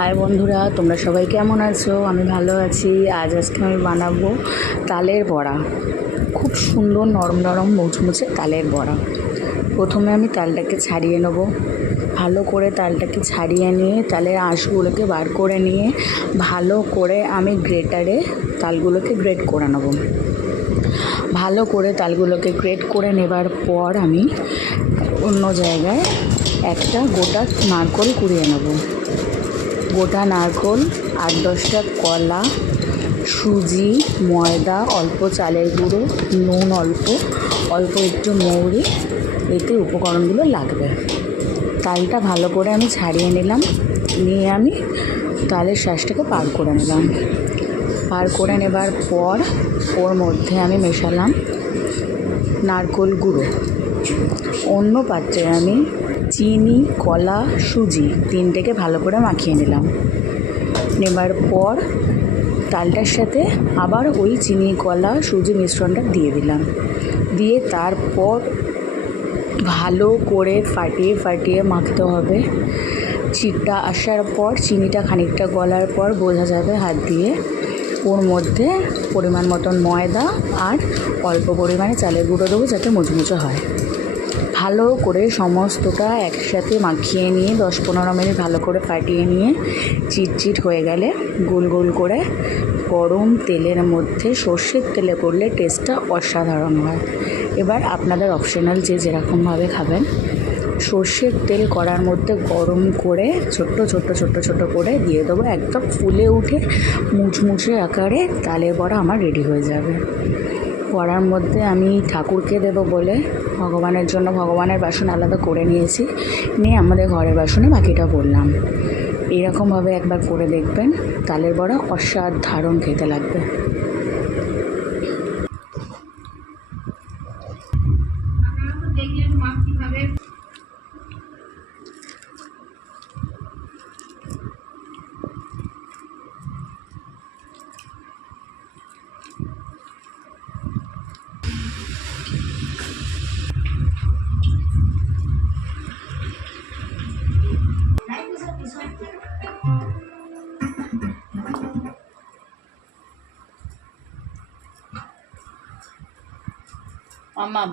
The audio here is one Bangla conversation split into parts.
হাই বন্ধুরা, তোমরা সবাই কেমন আছো? আমি ভালো আছি। আজ আজকে আমি বানাবো তালের বড়া। খুব সুন্দর নরম নরম মুচমুচে তালের বড়া। প্রথমে আমি তালটাকে ছাড়িয়ে নেব। ভালো করে তালটাকে ছাড়িয়ে নিয়ে, তালের আঁশগুলোকে বার করে নিয়ে, ভালো করে আমি গ্রেটারে তালগুলোকে গ্রেট করে নেব। ভালো করে তালগুলোকে গ্রেট করে নেবার পর আমি অন্য জায়গায় একটা গোটা নারকোল কুড়িয়ে নেব। গোটা নারকোল, আট দশটা কলা, সুজি, ময়দা, অল্প চালের গুঁড়ো, নুন অল্প অল্প একটু মৌরি, এতে উপকরণগুলো লাগবে। তালটা ভালো করে আমি ছাড়িয়ে নিলাম, নিয়ে আমি তালের শ্বাসটাকে পার করে নিলাম। পার করে নেবার পর ওর মধ্যে আমি মেশালাম নারকোল গুঁড়ো। অন্য পাত্রে আমি চিনি, কলা, সুজি তিনটেকে ভালো করে মাখিয়ে নিলাম। নেবার পর তালটার সাথে আবার ওই চিনি, কলা, সুজি মিশ্রণটা দিয়ে দিলাম। দিয়ে তারপর ভালো করে ফাটিয়ে ফাটিয়ে মাখতে হবে। চিটটা আসার পর, চিনিটা খানিকটা গলার পর বোঝা যাবে হাত দিয়ে। ওর মধ্যে পরিমাণ মতন ময়দা আর অল্প পরিমাণে চালের গুঁড়ো দেবো যাতে মুচমুচে হয়। ভালো করে সমস্তটা একসাথে মাখিয়ে নিয়ে, দশ পনেরো মিনিট ভালো করে ফাটিয়ে নিয়ে চিটচিট হয়ে গেলে গোল গোল করে গরম তেলের মধ্যে সর্ষের তেলে করলে টেস্টটা অসাধারণ হয়। এবার আপনাদের অপশনাল যে যেরকমভাবে খাবেন, সর্ষের তেল করার মধ্যে গরম করে ছোট্ট ছোট্ট ছোট্ট ছোট্ট করে দিয়ে দেবো, একদম ফুলে উঠে মুচমুচে আকারে তালের বড়া আমার রেডি হয়ে যাবে। বড়ার মধ্যে আমি ঠাকুরকে দেব বলে ভগবানের জন্য ভগবানের বাসন আলাদা করে নিয়েছি। নিয়ে আমাদের ঘরের বাসনে বাকিটা বললাম। এরকমভাবে একবার করে দেখবেন, তালের বড়া অসাধারণ খেতে লাগবে। ஆமாம்.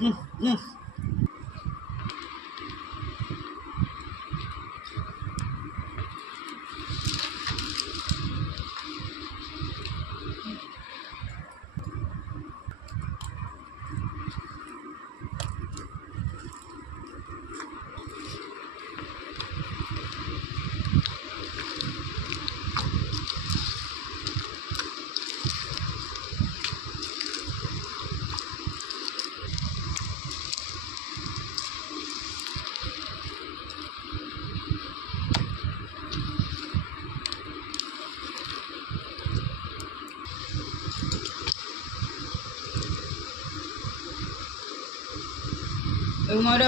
嗯嗯。એવું મારે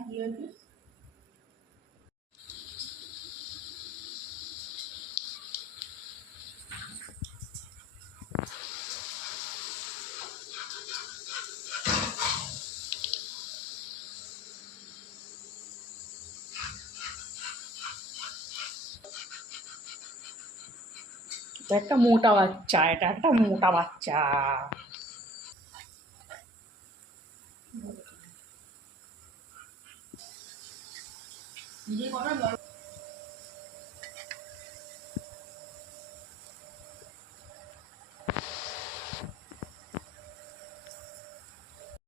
দেখি এটা একটা মোটা বাচ্চা এটা একটা মোটা বাচ্চা 你先给我那个。